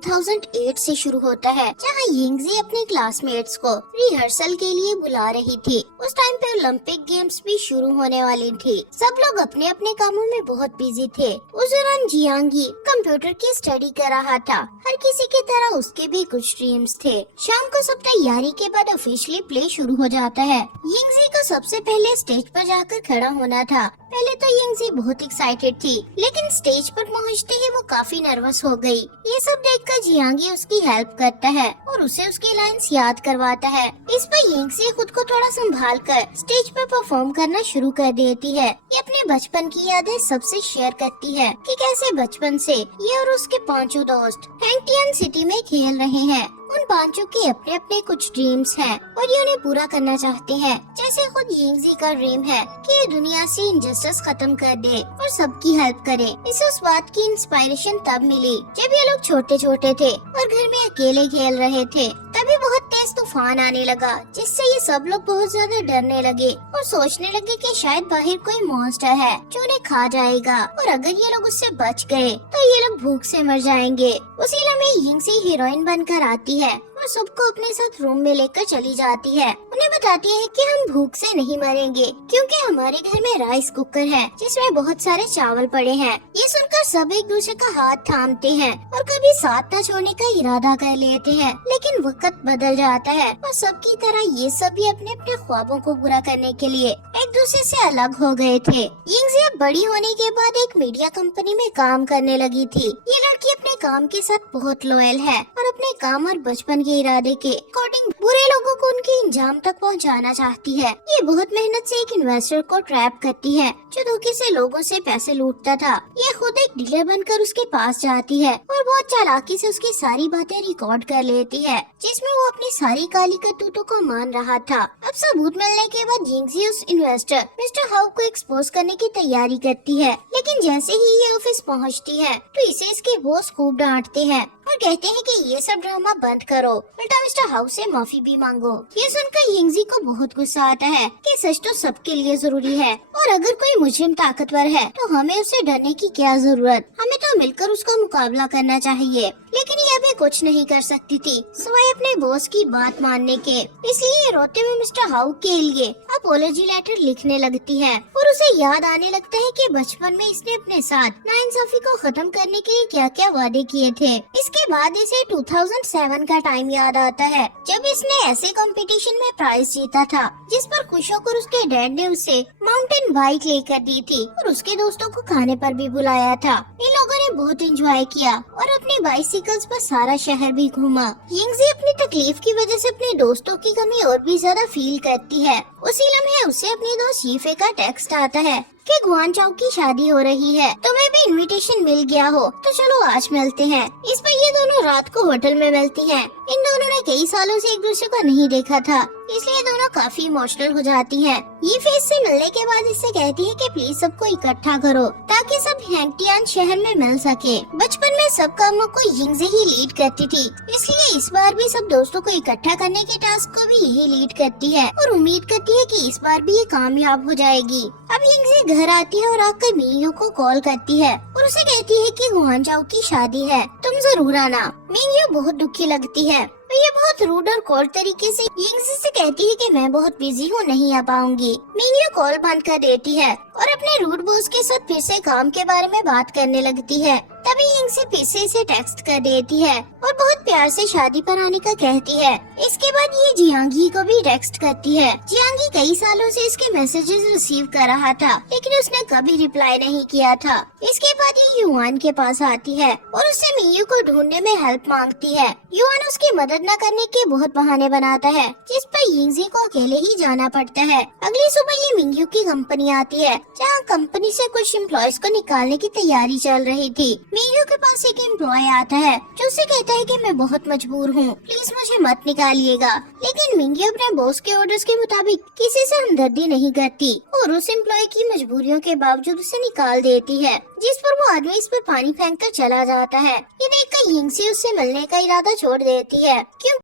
2008 से शुरू होता है, जहां यिंगजी अपने क्लासमेट्स को रिहर्सल के लिए बुला रही थी। उस टाइम पे ओलंपिक गेम्स भी शुरू होने वाली थी। सब लोग अपने अपने कामों में बहुत बिजी थे। उस दौरान जियांगी कंप्यूटर की स्टडी कर रहा था। हर किसी की तरह उसके भी कुछ ड्रीम्स थे। शाम को सब तैयारी के बाद ऑफिशियली प्ले शुरू हो जाता है। यिंगजी को सबसे पहले स्टेज पर जाकर खड़ा होना था। पहले तो यिंगजी बहुत एक्साइटेड थी, लेकिन स्टेज पर पहुंचते ही वो काफी नर्वस हो गई। ये सब देखकर जियांगी उसकी हेल्प करता है और उसे उसकी लाइंस याद करवाता है। इस पर यिंगजी खुद को थोड़ा संभाल कर स्टेज पर परफॉर्म करना शुरू कर देती है। ये अपने बचपन की यादें सबसे शेयर करती है कि कैसे बचपन से ये और उसके पांचों दोस्त हैंगटियन सिटी में खेल रहे हैं। उन पांचों के अपने अपने कुछ ड्रीम्स हैं और ये उन्हें पूरा करना चाहते हैं। जैसे खुद यिंगजी का ड्रीम है कि ये दुनिया से इनजस्टिस खत्म कर दे और सबकी हेल्प करे। इसे उस बात की इंस्पिरेशन तब मिली जब ये लोग छोटे छोटे थे और घर में अकेले खेल रहे थे। तभी बहुत तेज तूफान आने लगा, जिससे ये सब लोग बहुत ज्यादा डरने लगे और सोचने लगे कि शायद बाहर कोई मॉन्स्टर है जो उन्हें खा जाएगा, और अगर ये लोग उससे बच गए तो ये लोग भूख से मर जाएंगे। उसी लम्हे यिंगजी हीरोइन बनकर आती है और सबको अपने साथ रूम में लेकर चली जाती है। उन्हें बताती है कि हम भूख से नहीं मरेंगे क्योंकि हमारे घर में राइस कुकर है जिसमें बहुत सारे चावल पड़े हैं। ये सुनकर सब एक दूसरे का हाथ थामते हैं और कभी साथ न छोड़ने का इरादा कर लेते हैं। लेकिन वक्त बदल जाता है और सबकी तरह ये सब भी अपने अपने ख्वाबों को पूरा करने के लिए एक दूसरे से अलग हो गए थे। यिंगजी अब बड़ी होने के बाद एक मीडिया कंपनी में काम करने लगी थी। ये लड़की अपने काम के साथ बहुत लॉयल है और अपने काम और बचपन के इरादे के अकॉर्डिंग बुरे लोगों को उनके अंजाम तक पहुंचाना चाहती है। ये बहुत मेहनत से एक इन्वेस्टर को ट्रैप करती है जो धोखे से लोगों से पैसे लूटता था। ये खुद एक डीलर बनकर उसके पास जाती है और बहुत चालाकी से उसकी सारी बातें रिकॉर्ड कर लेती है, जिसमें वो अपनी सारी काली करतूतों को मान रहा था। अब सबूत मिलने के बाद यिंगजी उस इन्वेस्टर मिस्टर हाउ को एक्सपोज करने की तैयारी करती है, लेकिन जैसे ही ये ऑफिस पहुंचती है तो इसे इसके बॉस खूब डांटते हैं और कहते हैं कि ये सब ड्रामा बंद करो, उल्टा मिस्टर हाउस से माफी भी मांगो। ये सुनकर यिंगजी को बहुत गुस्सा आता है कि सच तो सबके लिए जरूरी है और अगर कोई मुजरिम ताकतवर है तो हमें उससे डरने की क्या जरूरत, हमें तो मिलकर उसका मुकाबला करना चाहिए। लेकिन ये अभी कुछ नहीं कर सकती थी सिवाय अपने बॉस की बात मानने के। इसलिए ये रोते हुए मिस्टर हाउ के लिए अपोलॉजी लेटर लिखने लगती है और उसे याद आने लगता है कि बचपन में इसने अपने साथ नाइंसाफी को खत्म करने के लिए क्या क्या वादे किए थे। इसके बाद इसे 2007 का टाइम याद आता है जब इसने ऐसे कंपटीशन में प्राइज जीता था जिस पर खुश होकर उसके डैड ने उसे माउंटेन बाइक लेकर दी थी और उसके दोस्तों को खाने पर भी बुलाया था। इन लोगों ने बहुत एंजॉय किया और अपने बाइसिकल्स पर सारा शहर भी घूमा। यिंगजी अपनी तकलीफ की वजह से अपने दोस्तों की कमी और भी ज्यादा फील करती है। उसी लम्हे उसे अपनी दोस्त यीफे का टेक्स्ट आता है कि गुआन चाओ की शादी हो रही है, तुम्हें भी इनविटेशन मिल गया हो तो चलो आज मिलते हैं। इस पर ये दोनों रात को होटल में मिलती हैं। इन दोनों ने कई सालों से एक दूसरे को नहीं देखा था, इसलिए दोनों काफी इमोशनल हो जाती हैं। ये फेस से मिलने के बाद इससे कहती है कि प्लीज सबको इकट्ठा करो ताकि सब हैंगटियन शहर में मिल सके। बचपन में सब कामों को यिंगजी ही लीड करती थी, इसलिए इस बार भी सब दोस्तों को इकट्ठा करने के टास्क को भी यही लीड करती है और उम्मीद करती है कि इस बार भी ये कामयाब हो जाएगी। अब यिंगजी घर आती है और आकर मिंगयू को कॉल करती है और उसे कहती है कि गुआन चाओ की शादी है, तुम जरूर आना। मिंगयू बहुत दुखी लगती है और ये बहुत रूड और कोल्ड तरीके से यिंगजी से कहती है कि मैं बहुत बिजी हूँ, नहीं आ पाऊंगी। मिंगयू कॉल बंद कर देती है और अपने रूड बॉस के साथ फिर से काम के बारे में बात करने लगती है। तभी यिंगजी फिर से इसे टेक्स्ट कर देती है और बहुत प्यार से शादी पर आने का कहती है। इसके बाद ये जियांगी को भी टेक्स्ट करती है। जियांगी कई सालों से इसके मैसेजेस रिसीव कर रहा था, लेकिन उसने कभी रिप्लाई नहीं किया था। इसके बाद ये युआन के पास आती है और उससे मिंगयू को ढूंढने में हेल्प मांगती है। युआन उसकी मदद न करने के बहुत बहाने बनाता है, जिस पर यिंगजी को अकेले ही जाना पड़ता है। अगली सुबह ये मिंगयू की कंपनी आती है, जहाँ कंपनी से कुछ एम्प्लॉयज को निकालने की तैयारी चल रही थी। मिंगयू के पास एक एम्प्लॉय आता है जो उसे कहता है कि मैं बहुत मजबूर हूँ, प्लीज मुझे मत निकालिएगा। लेकिन मिंगयू अपने बॉस के ऑर्डर्स के मुताबिक किसी से हमदर्दी नहीं करती और उस एम्प्लॉय की मजबूरियों के बावजूद उसे निकाल देती है, जिस पर वो आदमी इस पर पानी फेंक कर चला जाता है। ये देखकर यिंगजी उससे मिलने का इरादा छोड़ देती है। क्यों